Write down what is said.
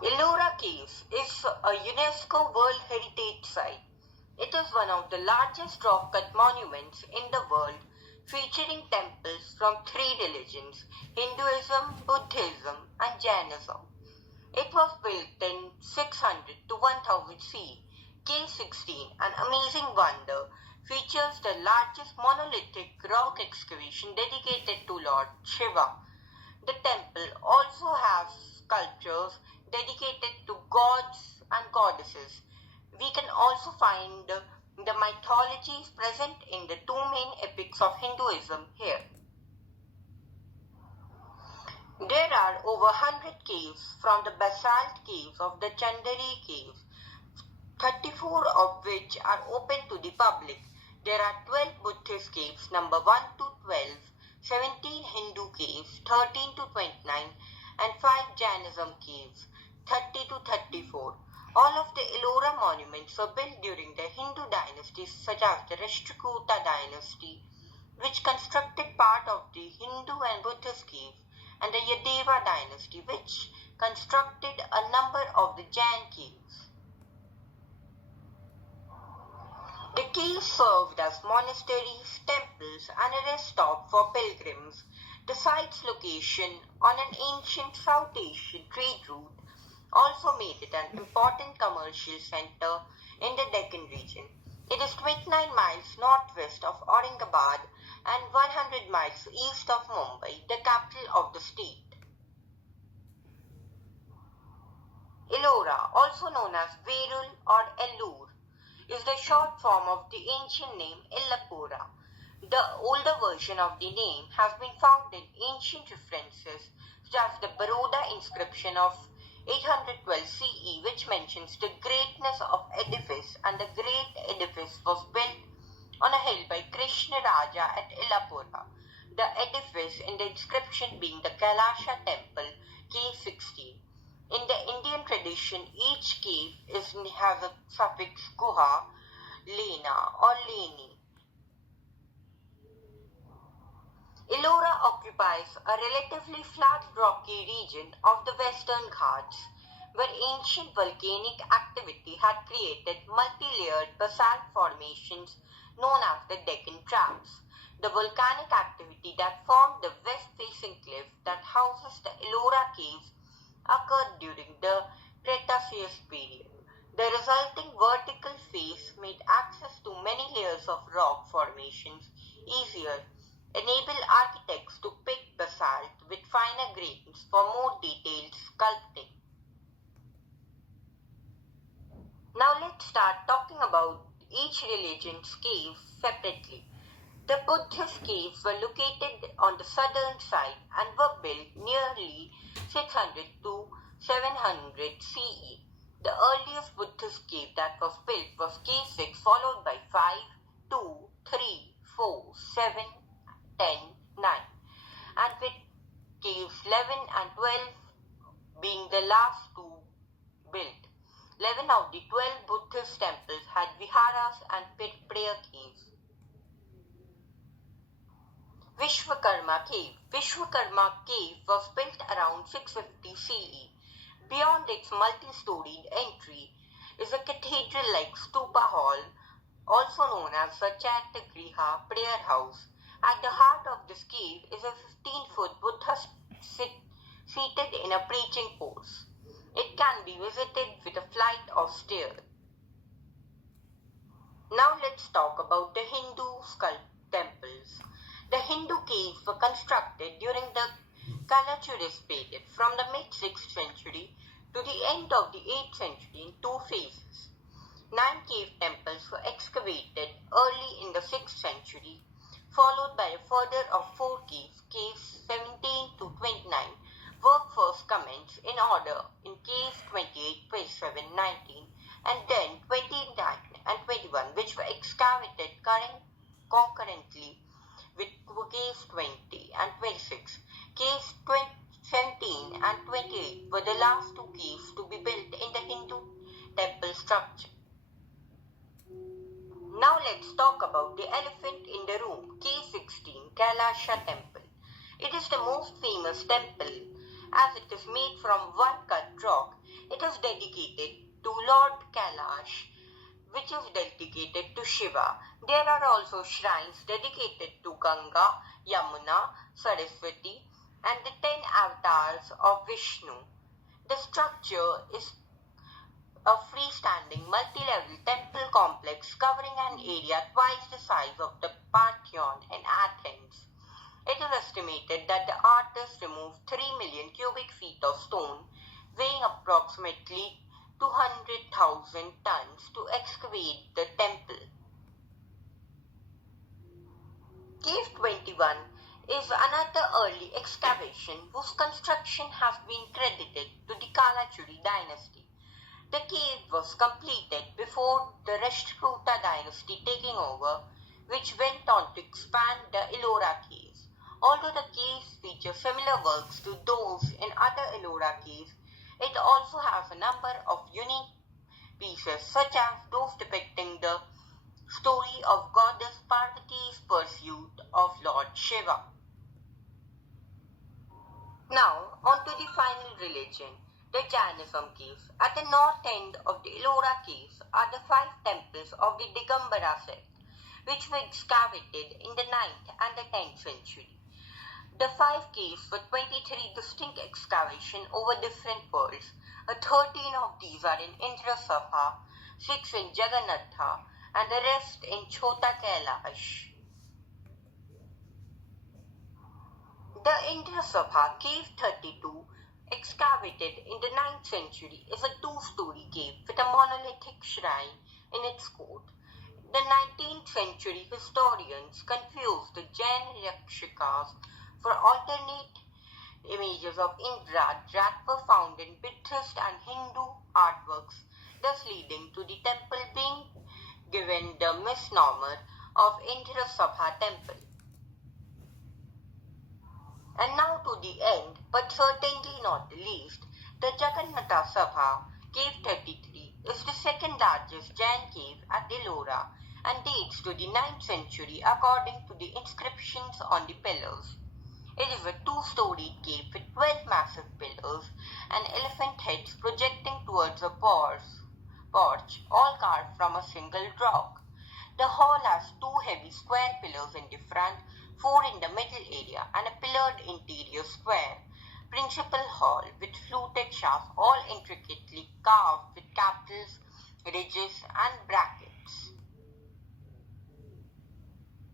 Ellora Cave is a UNESCO World Heritage Site. It is one of the largest rock-cut monuments in the world, featuring temples from three religions: Hinduism, Buddhism, and Jainism. It was built in 600 to 1000 CE. K16, an amazing wonder, features the largest monolithic rock excavation dedicated to Lord Shiva. The temple also has sculptures dedicated to gods and goddesses. We can also find the mythologies present in the two main epics of Hinduism here. There are over 100 caves from the basalt caves of the Chandari caves, 34 of which are open to the public. There are 12 Buddhist caves, number 1 to 12, 17 Hindu caves, 13 to 29, and 5 Jainism caves, 30 to 34. All of the Ellora monuments were built during the Hindu dynasties such as the Rashtrakuta dynasty, which constructed part of the Hindu and Buddhist caves, and the Yadava dynasty, which constructed a number of the Jain caves. The caves served as monasteries, temples, and a rest stop for pilgrims. The site's location on an ancient South Asian trade route also made it an important commercial center in the Deccan region. It is 29 miles northwest of Aurangabad and 100 miles east of Mumbai, the capital of the state. Ellora, also known as Verul or Ellur, is the short form of the ancient name Ellapura. The older version of the name has been found in ancient references such as the Baroda inscription of 812 CE, which mentions the greatness of edifice, and the great edifice was built on a hill by Krishna Raja at Ellapura. The edifice in the inscription being the Kailasha temple, K16. In the Indian tradition, each cave has a suffix guha, lena, or leni. Ellora occupies a relatively flat rocky region of the Western Ghats, where ancient volcanic activity had created multi-layered basalt formations known as the Deccan Traps. The volcanic activity that formed the west-facing cliff that houses the Ellora caves occurred during the Cretaceous period. The resulting vertical face made access to many layers of rock formations easier, enable architects to pick basalt with finer grains for more detailed sculpting. Now let's start talking about each religion's cave separately. The Buddhist caves were located on the southern side and were built nearly 600 to 700 CE. The earliest Buddhist cave that was built was K6, followed by 5, 2, 3, 4, 7, 10, 9, and with caves 11 and 12 being the last two built. 11 of the 12 Buddhist temples had viharas and prayer caves. Vishwakarma Cave. Vishwakarma Cave was built around 650 CE. Beyond its multi-storied entry is a cathedral-like stupa hall, also known as the Chaitagriha prayer house. At the heart of this cave is a 15-foot Buddha seated in a preaching pose. It can be visited with a flight of stairs. Now let's talk about the Hindu temples. The Hindu caves were constructed during the Kalachuris period, from the mid-6th century to the end of the 8th century, in two phases. 9 cave temples were excavated early in the 6th century, followed by a further of 4 caves, caves 17 to 29. Work first commenced in order in caves 28, 27, 19, and then 29 and 21, which were excavated concurrently with caves 20 and 26. Caves 17 and 28 were the last 2 caves to be built in the Hindu temple structure. Now let's talk about the elephant in the room, K16, Kailasha temple. It is the most famous temple As it is made from one cut rock, it is dedicated to Lord Kailash, which is dedicated to Shiva. There are also shrines dedicated to Ganga, Yamuna, Saraswati, and the 10 avatars of Vishnu. The structure is a freestanding multi-level temple complex covering an area twice the size of the Pantheon in Athens. It is estimated that the artist removed 3 million cubic feet of stone, weighing approximately 200,000 tons, to excavate the temple. Cave 21 is another early excavation whose construction has been credited to the Kalachuri dynasty. The cave was completed before the Rashtrakuta dynasty taking over, which went on to expand the Ellora caves. Although the caves feature similar works to those in other Ellora caves, it also has a number of unique pieces, such as those depicting the story of goddess Parvati's pursuit of Lord Shiva. Now, on to the final religion, the Jainism caves. At the north end of the Ellora caves are the 5 temples of the Digambara sect, which were excavated in the 9th and the 10th century. The 5 caves were 23 distinct excavations over different worlds. 13 of these are in Indrasabha, 6 in Jagannatha, and the rest in Chota Kailash. The Indrasabha Cave 32, excavated in the 9th century, is a 2-story cave with a monolithic shrine in its court. The 19th century historians confused the Jain Yakshikas for alternate images of Indra that were found in Buddhist and Hindu artworks, thus leading to the temple being given the misnomer of Indrasabha temple. And now to the end, but certainly not the least, the Jagannatha Sabha, Cave 33, is the second largest Jain cave at Ellora and dates to the 9th century according to the inscriptions on the pillars. It is a 2-storied cave with 12 massive pillars and elephant heads projecting towards a porch, all carved from a single rock. The hall has 2 heavy square pillars in the front, 4 in the middle area, and a pillared interior square principal hall with fluted shafts, all intricately carved with capitals, ridges, and brackets.